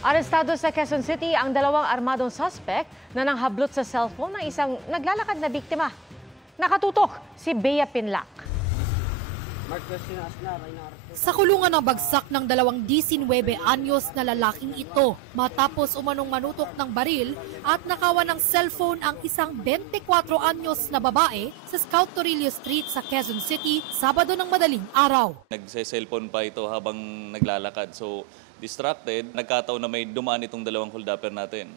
Arestado sa Quezon City ang dalawang armadong suspect na nanghablot sa cellphone ng isang naglalakad na biktima. Nakatutok si Bea Pinlac. Sa kulungan ng bagsak ng 19 anyos na lalaking ito matapos umanong manutok ng baril at nakawan ng cellphone ang isang 24 anyos na babae sa Scout Torillo Street sa Quezon City, Sabado ng madaling araw. Nagse-cellphone pa ito habang naglalakad. So distracted, nagkataon na may dumaan itong dalawang holdupper natin.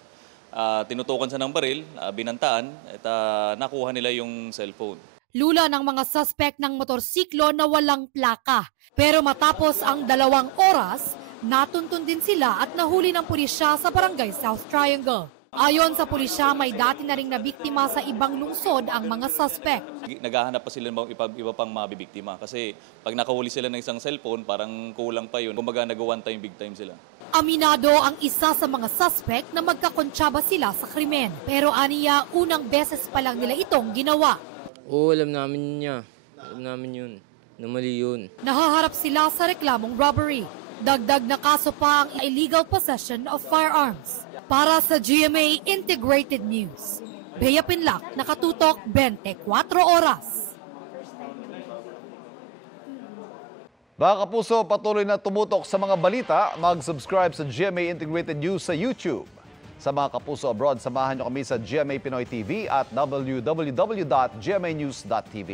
Tinutukan siya ng baril, binantaan at nakuha nila yung cellphone. Lula ng mga suspect ng motorsiklo na walang plaka. Pero matapos ang 2 oras, natuntun din sila at nahuli ng pulisya sa barangay South Triangle. Ayon sa pulisya, may dati na ring nabiktima sa ibang lungsod ang mga suspect. Naghahanap pa sila ng iba pang mabibiktima kasi pag nakahuli sila ng isang cellphone, parang kulang pa yun. Kumbaga nag-one time, big time sila. Aminado ang isa sa mga suspect na magkakontsaba sila sa krimen. Pero aniya, unang beses pa lang nila itong ginawa. Oo, alam namin niya. Alam namin yun. Na mali yun. Nahaharap sila sa reklamong robbery. Dagdag na kaso pa ang illegal possession of firearms. Para sa GMA Integrated News, Bea Pinlac, nakatutok 24 oras. Mga kapuso, patuloy na tumutok sa mga balita. Mag-subscribe sa GMA Integrated News sa YouTube. Sa mga kapuso abroad, samahan niyo kami sa GMA Pinoy TV at www.gmanews.tv.